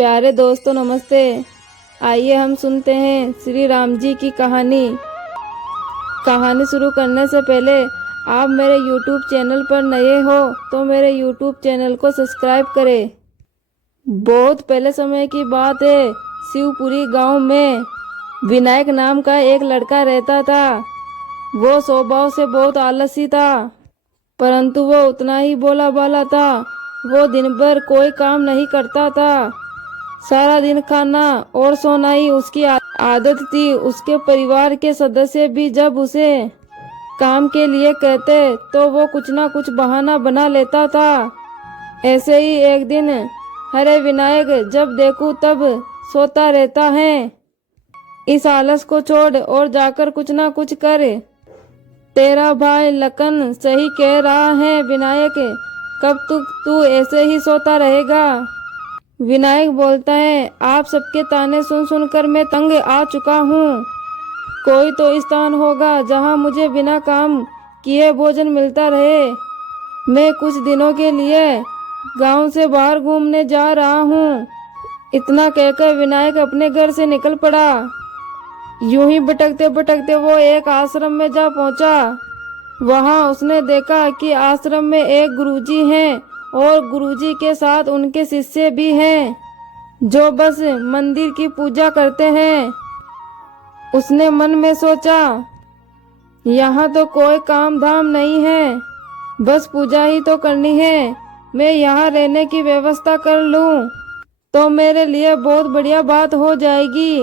प्यारे दोस्तों नमस्ते। आइए हम सुनते हैं श्री राम जी की कहानी। कहानी शुरू करने से पहले आप मेरे YouTube चैनल पर नए हो तो मेरे YouTube चैनल को सब्सक्राइब करें। बहुत पहले समय की बात है, शिवपुरी गांव में विनायक नाम का एक लड़का रहता था। वो स्वभाव से बहुत आलसी था, परंतु वो उतना ही भोला भाला था। वो दिन भर कोई काम नहीं करता था, सारा दिन खाना और सोना ही उसकी आदत थी। उसके परिवार के सदस्य भी जब उसे काम के लिए कहते तो वो कुछ ना कुछ बहाना बना लेता था। ऐसे ही एक दिन, अरे विनायक, जब देखूं तब सोता रहता है, इस आलस को छोड़ और जाकर कुछ ना कुछ कर। तेरा भाई लखन सही कह रहा है विनायक, कब तक तू ऐसे ही सोता रहेगा। विनायक बोलता है, आप सबके ताने सुन सुनकर मैं तंग आ चुका हूँ। कोई तो स्थान होगा जहाँ मुझे बिना काम किए भोजन मिलता रहे। मैं कुछ दिनों के लिए गांव से बाहर घूमने जा रहा हूँ। इतना कहकर विनायक अपने घर से निकल पड़ा। यूं ही भटकते भटकते वो एक आश्रम में जा पहुंचा। वहां उसने देखा कि आश्रम में एक गुरुजी हैं और गुरुजी के साथ उनके शिष्य भी हैं, जो बस मंदिर की पूजा करते हैं। उसने मन में सोचा, यहाँ तो कोई काम धाम नहीं है, बस पूजा ही तो करनी है। मैं यहाँ रहने की व्यवस्था कर लूँ तो मेरे लिए बहुत बढ़िया बात हो जाएगी।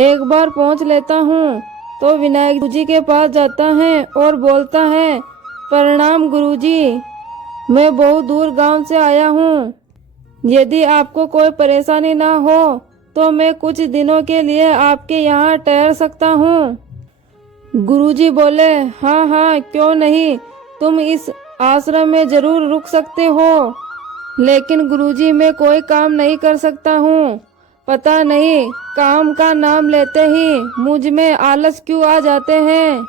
एक बार पहुँच लेता हूँ। तो विनायक गुरुजी के पास जाता है और बोलता है, प्रणाम गुरुजी, मैं बहुत दूर गांव से आया हूँ। यदि आपको कोई परेशानी ना हो तो मैं कुछ दिनों के लिए आपके यहाँ ठहर सकता हूँ। गुरुजी बोले, हाँ हाँ क्यों नहीं, तुम इस आश्रम में जरूर रुक सकते हो। लेकिन गुरुजी मैं कोई काम नहीं कर सकता हूँ। पता नहीं काम का नाम लेते ही मुझ में आलस क्यों आ जाते हैं।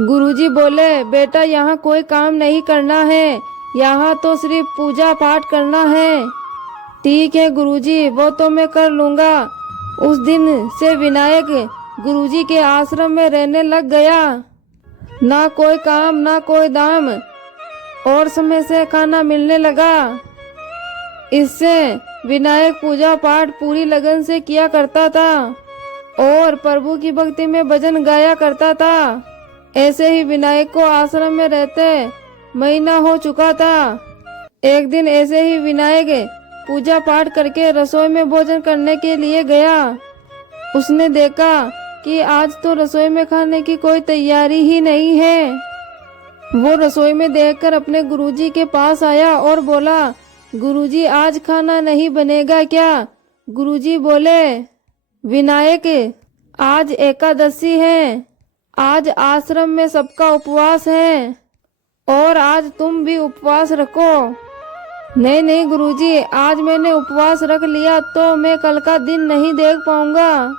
गुरुजी बोले, बेटा यहाँ कोई काम नहीं करना है, यहाँ तो सिर्फ पूजा पाठ करना है। ठीक है गुरुजी, वो तो मैं कर लूँगा। उस दिन से विनायक गुरुजी के आश्रम में रहने लग गया। ना कोई काम ना कोई दाम, और समय से खाना मिलने लगा। इससे विनायक पूजा पाठ पूरी लगन से किया करता था और प्रभु की भक्ति में भजन गाया करता था। ऐसे ही विनायक को आश्रम में रहते महीना हो चुका था। एक दिन ऐसे ही विनायक पूजा पाठ करके रसोई में भोजन करने के लिए गया। उसने देखा कि आज तो रसोई में खाने की कोई तैयारी ही नहीं है। वो रसोई में देखकर अपने गुरुजी के पास आया और बोला, गुरुजी आज खाना नहीं बनेगा क्या? गुरुजी बोले, विनायक आज एकादशी है, आज आश्रम में सबका उपवास है और आज तुम भी उपवास रखो। नहीं नहीं गुरुजी, आज मैंने उपवास रख लिया तो मैं कल का दिन नहीं देख पाऊंगा।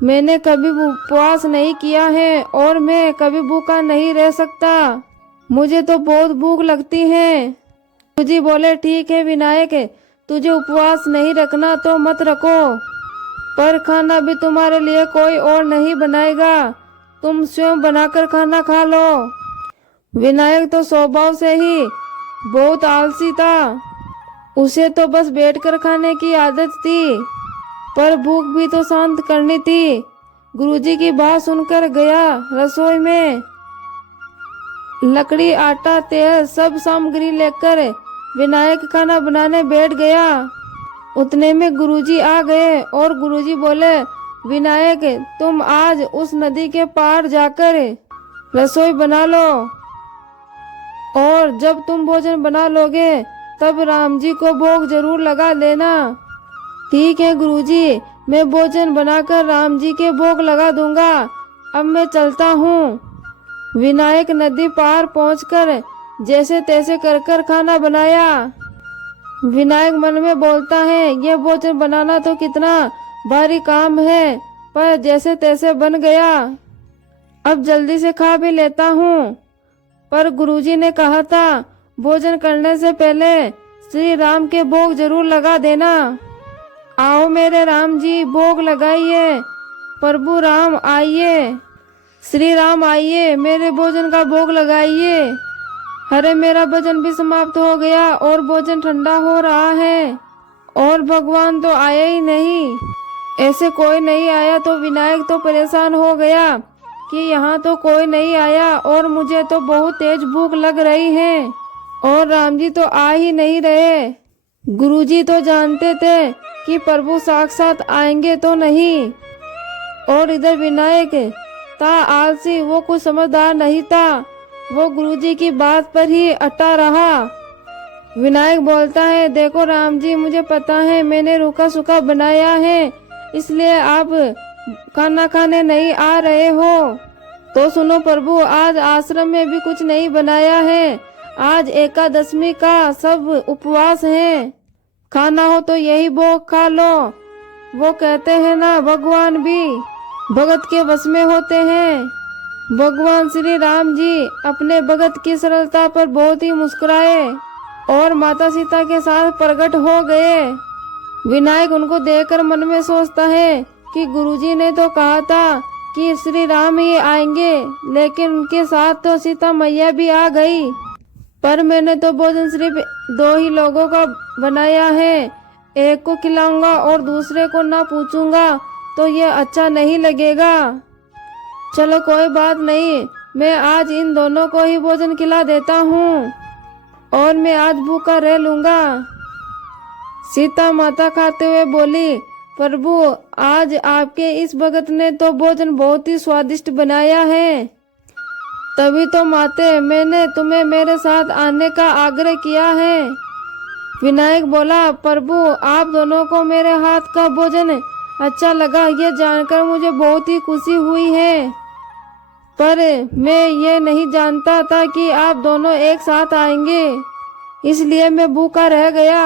मैंने कभी उपवास नहीं किया है और मैं कभी भूखा नहीं रह सकता। मुझे तो बहुत भूख लगती है। गुरुजी बोले, ठीक है विनायक, तुझे उपवास नहीं रखना तो मत रखो, पर खाना भी तुम्हारे लिए कोई और नहीं बनाएगा, तुम स्वयं बनाकर खाना खा लो। विनायक तो स्वभाव से ही बहुत आलसी था। उसे तो बस बैठकर खाने की आदत थी, पर भूख भी तो शांत करनी थी। गुरुजी की बात सुनकर गया रसोई में। लकड़ी, आटा, तेल सब सामग्री लेकर विनायक खाना बनाने बैठ गया। उतने में गुरुजी आ गए और गुरुजी बोले, विनायक तुम आज उस नदी के पार जाकर रसोई बना लो और जब तुम भोजन बना लोगे तब राम जी को भोग जरूर लगा लेना। ठीक है गुरुजी, मैं भोजन बनाकर राम जी के भोग लगा दूंगा। अब मैं चलता हूँ। विनायक नदी पार पहुंचकर जैसे तैसे कर खाना बनाया। विनायक मन में बोलता है, यह भोजन बनाना तो कितना भारी काम है, पर जैसे तैसे बन गया। अब जल्दी से खा भी लेता हूँ। पर गुरुजी ने कहा था, भोजन करने से पहले श्री राम के भोग जरूर लगा देना। आओ मेरे राम जी, भोग लगाइए। प्रभु राम आइए, श्री राम आइए, मेरे भोजन का भोग लगाइए। अरे मेरा भोजन भी समाप्त हो गया और भोजन ठंडा हो रहा है और भगवान तो आए ही नहीं। ऐसे कोई नहीं आया तो विनायक तो परेशान हो गया कि यहाँ तो कोई नहीं आया और मुझे तो बहुत तेज भूख लग रही है और राम जी तो आ ही नहीं रहे। गुरुजी तो जानते थे कि प्रभु साक्षात आएंगे तो नहीं, और इधर विनायक था आलसी, वो कुछ समझदार नहीं था, वो गुरुजी की बात पर ही अटा रहा। विनायक बोलता है, देखो राम जी, मुझे पता है मैंने रूखा सूखा बनाया है, इसलिए आप खाना खाने नहीं आ रहे हो। तो सुनो प्रभु, आज आश्रम में भी कुछ नहीं बनाया है, आज एकादशमी का सब उपवास है, खाना हो तो यही भोग खा लो। वो कहते हैं ना, भगवान भी भगत के वश में होते हैं। भगवान श्री राम जी अपने भगत की सरलता पर बहुत ही मुस्कुराए और माता सीता के साथ प्रकट हो गए। विनायक उनको देखकर मन में सोचता है कि गुरुजी ने तो कहा था कि श्री राम ही आएंगे, लेकिन उनके साथ तो सीता मैया भी आ गई, पर मैंने तो भोजन सिर्फ 2 ही लोगों का बनाया है, एक को खिलाऊंगा और दूसरे को ना पूछूंगा तो ये अच्छा नहीं लगेगा। चलो कोई बात नहीं, मैं आज इन दोनों को ही भोजन खिला देता हूँ और मैं आज भूखा रह लूंगा। सीता माता खाते हुए बोली, प्रभु आज आपके इस भगत ने तो भोजन बहुत ही स्वादिष्ट बनाया है, तभी तो माते मैंने तुम्हें मेरे साथ आने का आग्रह किया है। विनायक बोला, प्रभु आप दोनों को मेरे हाथ का भोजन अच्छा लगा, ये जानकर मुझे बहुत ही खुशी हुई है, पर मैं ये नहीं जानता था कि आप दोनों एक साथ आएंगे, इसलिए मैं भूखा रह गया।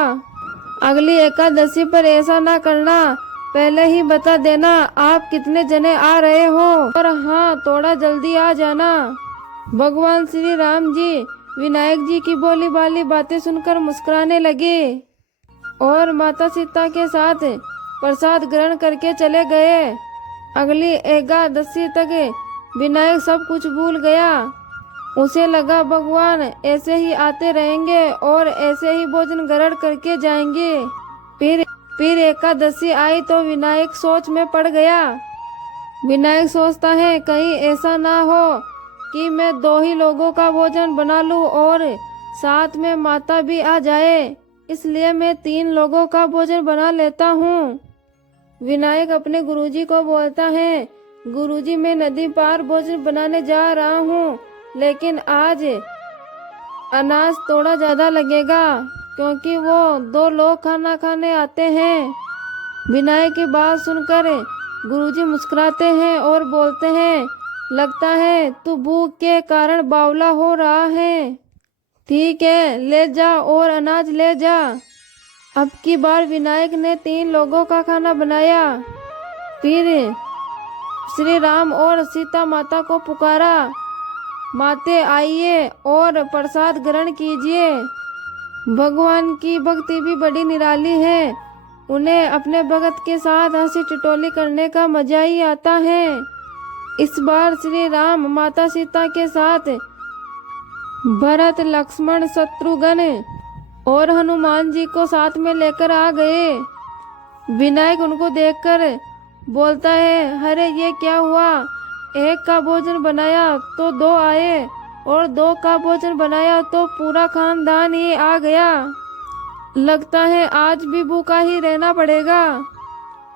अगली एकादशी पर ऐसा ना करना, पहले ही बता देना आप कितने जने आ रहे हो, और हाँ थोड़ा जल्दी आ जाना। भगवान श्री राम जी विनायक जी की बोली बाली बातें सुनकर मुस्कुराने लगे और माता सीता के साथ प्रसाद ग्रहण करके चले गए। अगली एकादशी तक विनायक सब कुछ भूल गया। उसे लगा भगवान ऐसे ही आते रहेंगे और ऐसे ही भोजन ग्रहण करके जाएंगे। फिर एकादशी आई तो विनायक सोच में पड़ गया। विनायक सोचता है, कहीं ऐसा ना हो कि मैं 2 ही लोगों का भोजन बना लूं और साथ में माता भी आ जाए, इसलिए मैं 3 लोगों का भोजन बना लेता हूँ। विनायक अपने गुरुजी को बोलता है, गुरुजी मैं नदी पार भोजन बनाने जा रहा हूँ, लेकिन आज अनाज थोड़ा ज्यादा लगेगा क्योंकि वो 2 लोग खाना खाने आते हैं। विनायक की बात सुनकर गुरुजी मुस्कुराते हैं और बोलते हैं, लगता है तू भूख के कारण बावला हो रहा है, ठीक है ले जा और अनाज ले जा। अब की बार विनायक ने 3 लोगों का खाना बनाया। फिर श्री राम और सीता माता को पुकारा, माते आइए और प्रसाद ग्रहण कीजिए। भगवान की भक्ति भी बड़ी निराली है, उन्हें अपने भगत के साथ हंसी टिटोली करने का मजा ही आता है। इस बार श्री राम माता सीता के साथ भरत लक्ष्मण शत्रुघ्न और हनुमान जी को साथ में लेकर आ गए। विनायक उनको देखकर बोलता है, अरे ये क्या हुआ, एक का भोजन बनाया तो 2 आए और 2 का भोजन बनाया तो पूरा खानदान ही आ गया, लगता है आज भी भूखा ही रहना पड़ेगा।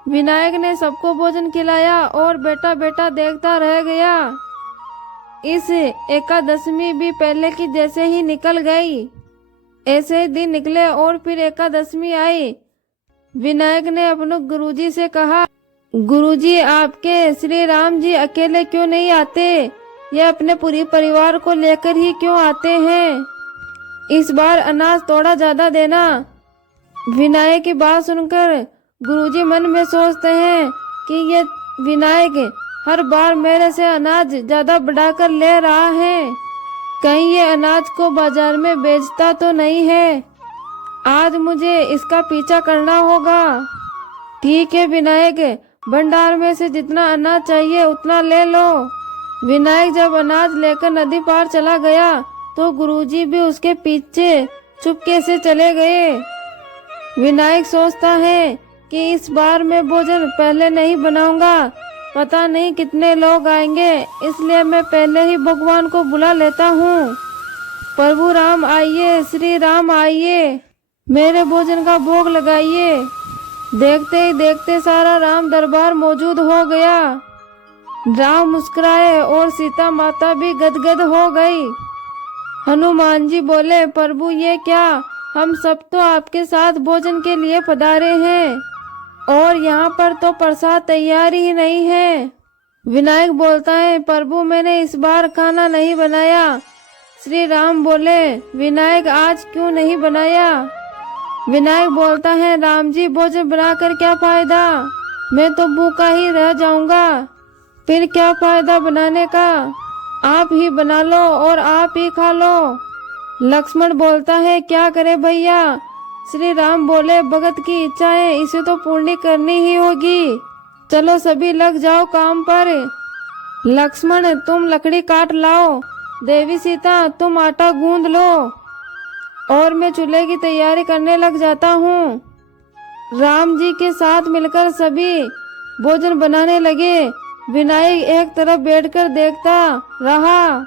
विनायक ने सबको भोजन खिलाया और बेटा बेटा देखता रह गया। इस एकादशमी भी पहले की जैसे ही निकल गई। ऐसे ही दिन निकले और फिर एकादशमी आई। विनायक ने अपने गुरुजी से कहा, गुरुजी आपके श्री राम जी अकेले क्यों नहीं आते, ये अपने पूरे परिवार को लेकर ही क्यों आते हैं, इस बार अनाज थोड़ा ज्यादा देना। विनायक की बात सुनकर गुरुजी मन में सोचते हैं कि ये विनायक हर बार मेरे से अनाज ज्यादा बढ़ाकर ले रहा है, कहीं ये अनाज को बाजार में बेचता तो नहीं है। आज मुझे इसका पीछा करना होगा। ठीक है विनायक, भंडार में से जितना अनाज चाहिए उतना ले लो। विनायक जब अनाज लेकर नदी पार चला गया तो गुरुजी भी उसके पीछे चुपके से चले गए। विनायक सोचता है कि इस बार मैं भोजन पहले नहीं बनाऊंगा, पता नहीं कितने लोग आएंगे, इसलिए मैं पहले ही भगवान को बुला लेता हूँ। प्रभु राम आइए, श्री राम आइए, मेरे भोजन का भोग लगाइए। देखते ही देखते सारा राम दरबार मौजूद हो गया। राम मुस्कुराए और सीता माता भी गदगद हो गई। हनुमान जी बोले, प्रभु ये क्या, हम सब तो आपके साथ भोजन के लिए पधारे हैं और यहाँ पर तो प्रसाद तैयार ही नहीं है। विनायक बोलता है, प्रभु मैंने इस बार खाना नहीं बनाया। श्री राम बोले, विनायक आज क्यों नहीं बनाया? विनायक बोलता है, राम जी भोजन बनाकर क्या फायदा, मैं तो भूखा ही रह जाऊंगा, फिर क्या फायदा बनाने का, आप ही बना लो और आप ही खा लो। लक्ष्मण बोलता है, क्या करे भैया? श्री राम बोले, भगत की इच्छा है, इसे तो पूर्ण करनी ही होगी, चलो सभी लग जाओ काम पर। लक्ष्मण तुम लकड़ी काट लाओ, देवी सीता तुम आटा गूंद लो और मैं चूल्हे की तैयारी करने लग जाता हूँ। राम जी के साथ मिलकर सभी भोजन बनाने लगे। विनायक एक तरफ बैठकर देखता रहा।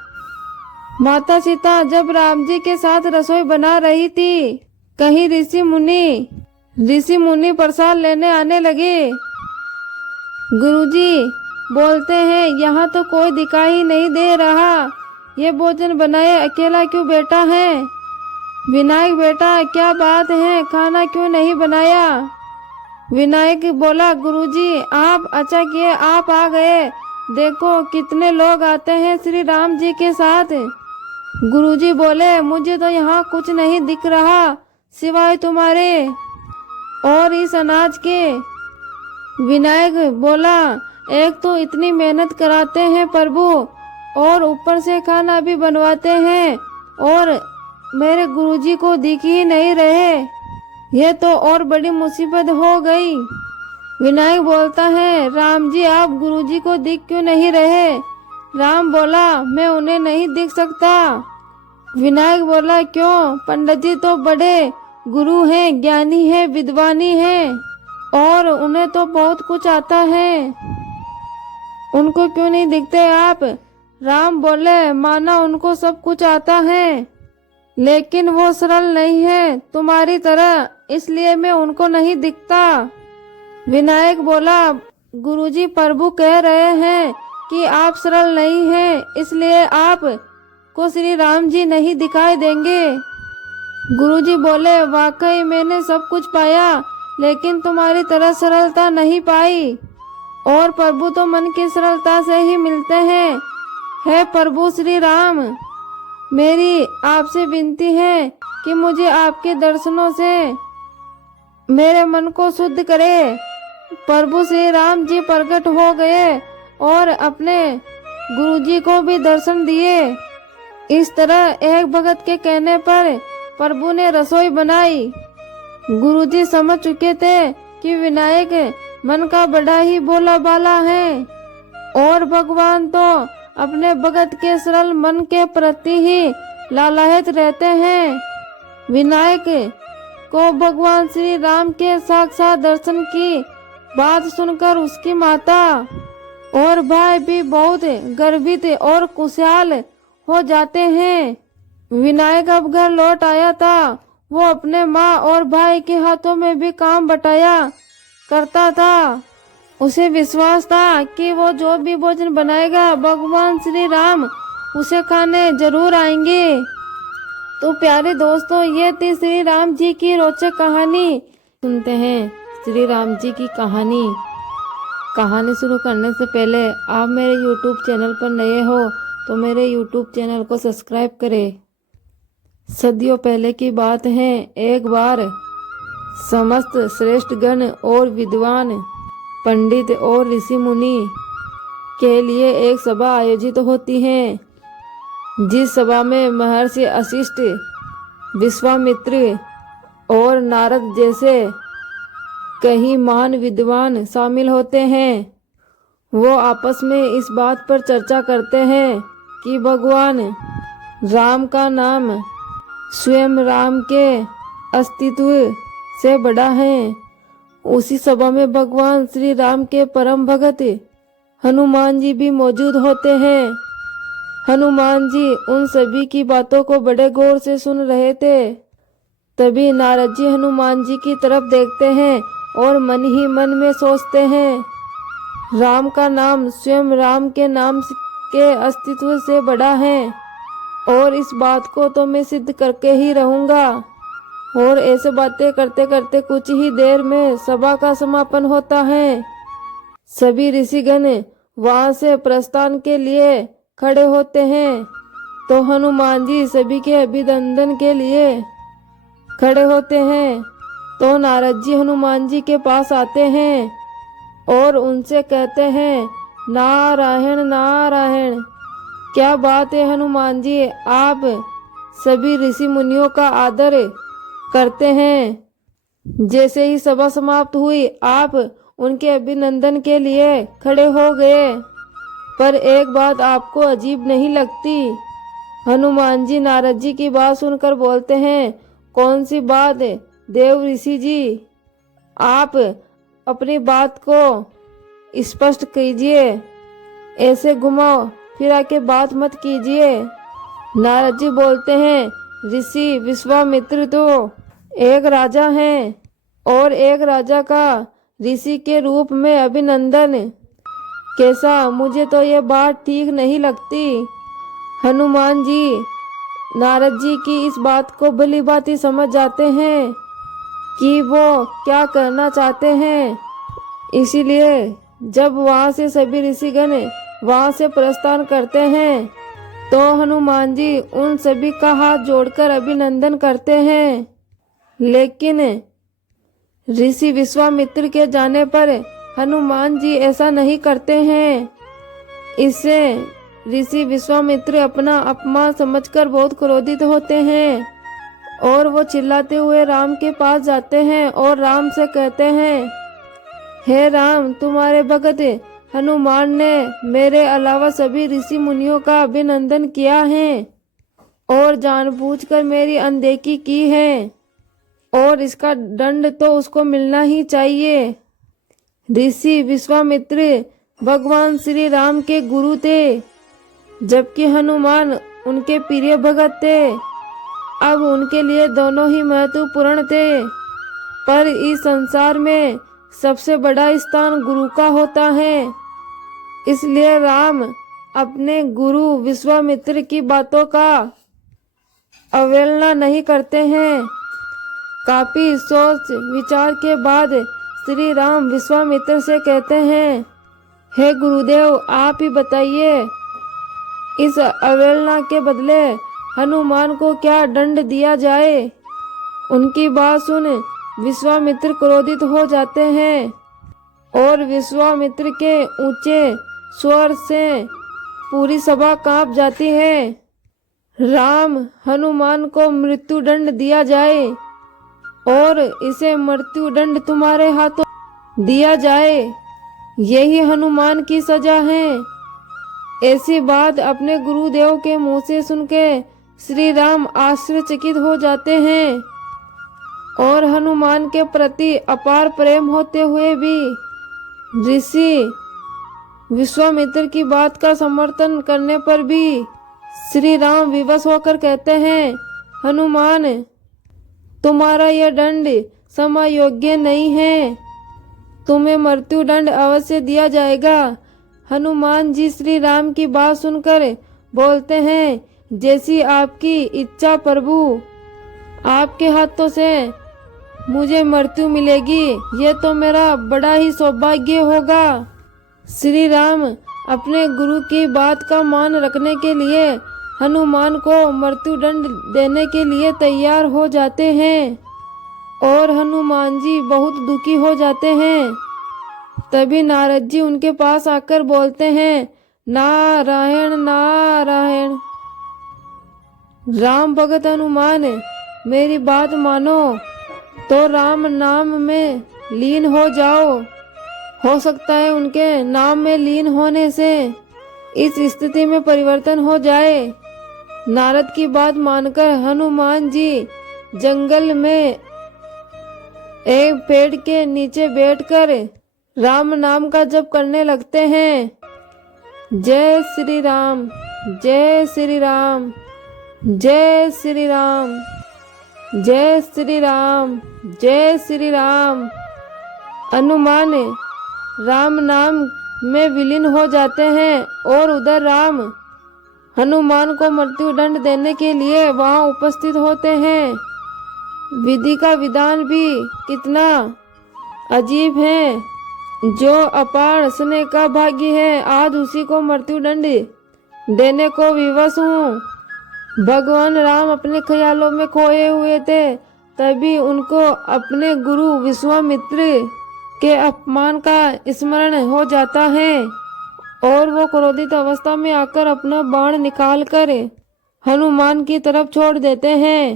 माता सीता जब राम जी के साथ रसोई बना रही थी, कहीं ऋषि मुनि प्रसाद लेने आने लगे। गुरुजी बोलते हैं, यहाँ तो कोई दिखाई नहीं दे रहा, ये भोजन बनाए अकेला क्यों बैठा है? विनायक बेटा क्या बात है, खाना क्यों नहीं बनाया? विनायक बोला, गुरुजी आप अच्छा किए आप आ गए, देखो कितने लोग आते हैं श्री राम जी के साथ। गुरुजी बोले, मुझे तो यहाँ कुछ नहीं दिख रहा सिवाय तुम्हारे और इस अनाज के। विनायक बोला, एक तो इतनी मेहनत कराते हैं प्रभु और ऊपर से खाना भी बनवाते हैं और मेरे गुरुजी को दिख ही नहीं रहे, ये तो और बड़ी मुसीबत हो गई। विनायक बोलता है, राम जी आप गुरुजी को दिख क्यों नहीं रहे? राम बोला, मैं उन्हें नहीं दिख सकता। विनायक बोला, क्यों? पंडित जी तो बड़े गुरु हैं, ज्ञानी हैं, विद्वानी हैं और उन्हें तो बहुत कुछ आता है, उनको क्यों नहीं दिखते आप? राम बोले, माना उनको सब कुछ आता है लेकिन वो सरल नहीं है तुम्हारी तरह, इसलिए मैं उनको नहीं दिखता। विनायक बोला, गुरुजी प्रभु कह रहे हैं कि आप सरल नहीं हैं, इसलिए आप को श्री राम जी नहीं दिखाई देंगे। गुरुजी बोले, वाकई मैंने सब कुछ पाया लेकिन तुम्हारी तरह सरलता नहीं पाई और प्रभु तो मन की सरलता से ही मिलते हैं। हे प्रभु श्री राम, मेरी आपसे विनती है कि मुझे आपके दर्शनों से मेरे मन को शुद्ध करे। प्रभु श्री राम जी प्रकट हो गए और अपने गुरुजी को भी दर्शन दिए। इस तरह एक भगत के कहने पर प्रभु ने रसोई बनाई। गुरुजी समझ चुके थे कि विनायक मन का बड़ा ही भोला भाला है और भगवान तो अपने भगत के सरल मन के प्रति ही लालायित रहते हैं। विनायक को भगवान श्री राम के साक्षात दर्शन की बात सुनकर उसकी माता और भाई भी बहुत गर्वित और खुशहाल हो जाते हैं। विनायक अब घर लौट आया था। वो अपने माँ और भाई के हाथों में भी काम बटाया करता था। उसे विश्वास था कि वो जो भी भोजन बनाएगा भगवान श्री राम उसे खाने जरूर आएंगे। तो प्यारे दोस्तों, ये थी श्री राम जी की रोचक कहानी। सुनते हैं श्री राम जी की कहानी। कहानी शुरू करने से पहले आप मेरे YouTube चैनल पर नए हो तो मेरे YouTube चैनल को सब्सक्राइब करें। सदियों पहले की बात है, एक बार समस्त श्रेष्ठ गण और विद्वान पंडित और ऋषि मुनि के लिए एक सभा आयोजित होती है, जिस सभा में महर्षि वशिष्ठ, विश्वामित्र और नारद जैसे कई महान विद्वान शामिल होते हैं। वो आपस में इस बात पर चर्चा करते हैं कि भगवान राम का नाम स्वयं राम के अस्तित्व से बड़ा है। उसी सभा में भगवान श्री राम के परम भगत हनुमान जी भी मौजूद होते हैं। हनुमान जी उन सभी की बातों को बड़े गौर से सुन रहे थे। तभी नारद जी हनुमान जी की तरफ देखते हैं और मन ही मन में सोचते हैं, राम का नाम स्वयं राम के नाम के अस्तित्व से बड़ा है और इस बात को तो मैं सिद्ध करके ही रहूंगा। और ऐसे बातें करते करते कुछ ही देर में सभा का समापन होता है। सभी ऋषिगण वहां से प्रस्थान के लिए खड़े होते हैं। तो हनुमान जी सभी के अभिनंदन के लिए खड़े होते हैं। तो नारद जी हनुमान जी के पास आते हैं और उनसे कहते हैं, नारायण नारायण। क्या बात है हनुमान जी, आप सभी ऋषि मुनियों का आदर करते हैं। जैसे ही सभा समाप्त हुई आप उनके अभिनंदन के लिए खड़े हो गए, पर एक बात आपको अजीब नहीं लगती? हनुमान जी नारद जी की बात सुनकर बोलते हैं, कौन सी बात देव ऋषि जी, आप अपनी बात को स्पष्ट कीजिए, ऐसे घुमाओ फिरा के बात मत कीजिए। नारद जी बोलते हैं, ऋषि विश्वामित्र तो एक राजा हैं और एक राजा का ऋषि के रूप में अभिनंदन कैसा, मुझे तो ये बात ठीक नहीं लगती। हनुमान जी नारद जी की इस बात को भली भांति समझ जाते हैं कि वो क्या करना चाहते हैं। इसीलिए जब वहां से सभी ऋषिगण वहां से प्रस्थान करते हैं तो हनुमान जी उन सभी का हाथ जोड़कर अभिनंदन करते हैं। लेकिन ऋषि विश्वामित्र के जाने पर हनुमान जी ऐसा नहीं करते हैं। इससे ऋषि विश्वामित्र अपना अपमान समझकर बहुत क्रोधित होते हैं और वो चिल्लाते हुए राम के पास जाते हैं और राम से कहते हैं, हे राम, तुम्हारे भगत हनुमान ने मेरे अलावा सभी ऋषि मुनियों का अभिनंदन किया है और जानबूझकर मेरी अनदेखी की है और इसका दंड तो उसको मिलना ही चाहिए। ऋषि विश्वामित्र भगवान श्री राम के गुरु थे, जबकि हनुमान उनके प्रिय भगत थे। अब उनके लिए दोनों ही महत्वपूर्ण थे, पर इस संसार में सबसे बड़ा स्थान गुरु का होता है। इसलिए राम अपने गुरु विश्वामित्र की बातों का अवहेलना नहीं करते हैं। काफी सोच विचार के बाद श्री राम विश्वामित्र से कहते हैं, हे गुरुदेव, आप ही बताइए, इस अवहेलना के बदले हनुमान को क्या दंड दिया जाए। उनकी बात सुन विश्वामित्र क्रोधित हो जाते हैं और विश्वामित्र के ऊंचे स्वर से पूरी सभा कांप जाती है। राम, हनुमान को मृत्युदंड दिया जाए और इसे मृत्युदंड तुम्हारे हाथों दिया जाए, यही हनुमान की सजा है। ऐसी बात अपने गुरुदेव के मुंह से सुन के श्री राम आश्चर्यचकित हो जाते हैं और हनुमान के प्रति अपार प्रेम होते हुए भी ऋषि विश्वामित्र की बात का समर्थन करने पर भी श्री राम विवश होकर कहते हैं, हनुमान, तुम्हारा यह दंड क्षमा योग्य नहीं है, तुम्हें मृत्युदंड अवश्य दिया जाएगा। हनुमान जी श्री राम की बात सुनकर बोलते हैं, जैसी आपकी इच्छा प्रभु, आपके हाथों से मुझे मृत्यु मिलेगी, यह तो मेरा बड़ा ही सौभाग्य होगा। श्री राम अपने गुरु की बात का मान रखने के लिए हनुमान को मृत्युदंड देने के लिए तैयार हो जाते हैं और हनुमान जी बहुत दुखी हो जाते हैं। तभी नारद जी उनके पास आकर बोलते हैं, नारायण नारायण। राम भगत हनुमान, मेरी बात मानो तो राम नाम में लीन हो जाओ। हो सकता है उनके नाम में लीन होने से इस स्थिति में परिवर्तन हो जाए। नारद की बात मानकर हनुमान जी जंगल में एक पेड़ के नीचे बैठकर राम नाम का जप करने लगते हैं। जय श्री राम, जय श्री राम, जय श्री राम, जय श्री राम, जय श्री राम। हनुमान राम नाम में विलीन हो जाते हैं और उधर राम हनुमान को मृत्यु दंड देने के लिए वहां उपस्थित होते हैं। विधि का विधान भी कितना अजीब है। जो अपार स्नेह का भाग्य है, आज उसी को मृत्यु दंड देने को विवश हूँ। भगवान राम अपने ख्यालों में खोए हुए थे, तभी उनको अपने गुरु विश्वामित्र के अपमान का स्मरण हो जाता है और वो क्रोधित अवस्था में आकर अपना बाण निकालकर हनुमान की तरफ छोड़ देते हैं।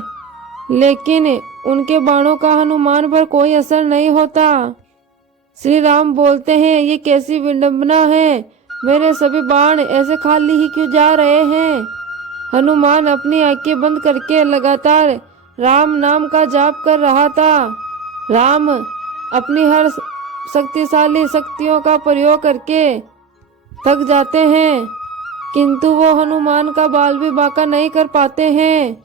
लेकिन उनके बाणों का हनुमान पर कोई असर नहीं होता। श्री राम बोलते हैं, ये कैसी विडंबना है, मेरे सभी बाण ऐसे खाली ही क्यों जा रहे हैं। हनुमान अपनी आंखें बंद करके लगातार राम नाम का जाप कर रहा था। राम अपनी हर शक्तिशाली शक्तियों का प्रयोग करके थक जाते हैं, किंतु वो हनुमान का बाल भी बांका नहीं कर पाते हैं।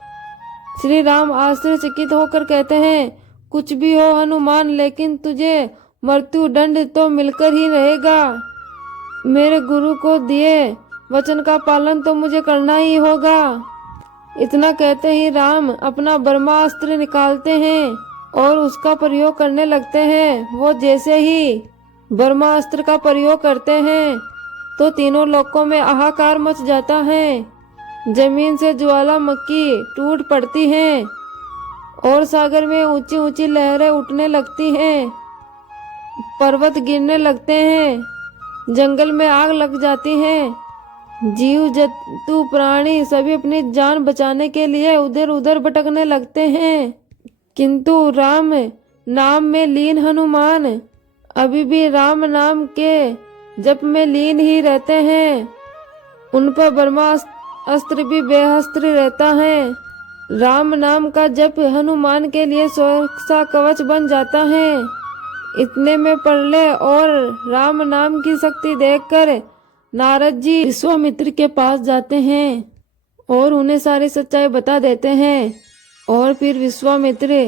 श्री राम आश्चर्यचकित होकर कहते हैं, कुछ भी हो हनुमान, लेकिन तुझे मृत्यु दंड तो मिलकर ही रहेगा। मेरे गुरु को दिए वचन का पालन तो मुझे करना ही होगा। इतना कहते ही राम अपना ब्रह्मास्त्र निकालते हैं और उसका प्रयोग करने लगते हैं। वो जैसे ही ब्रह्मास्त्र का प्रयोग करते हैं तो तीनों लोकों में हाहाकार मच जाता है। जमीन से ज्वालामुखी टूट पड़ती हैं और सागर में ऊंची ऊंची लहरें उठने लगती हैं। पर्वत गिरने लगते हैं, जंगल में आग लग जाती है। जीव जंतु प्राणी सभी अपनी जान बचाने के लिए उधर उधर भटकने लगते हैं, किंतु राम नाम में लीन हनुमान अभी भी राम नाम के जप में लीन ही रहते हैं। उन पर ब्रह्मास्त्र भी बेहस्त्र रहता है। राम नाम का जप हनुमान के लिए सुरक्षा कवच बन जाता है। इतने में प्रलय और राम नाम की शक्ति देखकर नारद जी विश्वामित्र के पास जाते हैं और उन्हें सारी सच्चाई बता देते हैं और फिर विश्वामित्र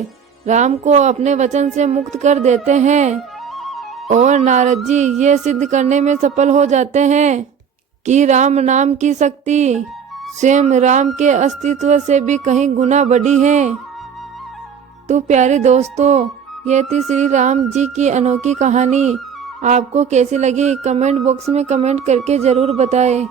राम को अपने वचन से मुक्त कर देते हैं और नारद जी ये सिद्ध करने में सफल हो जाते हैं कि राम नाम की शक्ति स्वयं राम के अस्तित्व से भी कहीं गुना बड़ी है। तो प्यारे दोस्तों, ये थी श्री राम जी की अनोखी कहानी। आपको कैसी लगी कमेंट बॉक्स में कमेंट करके ज़रूर बताएं।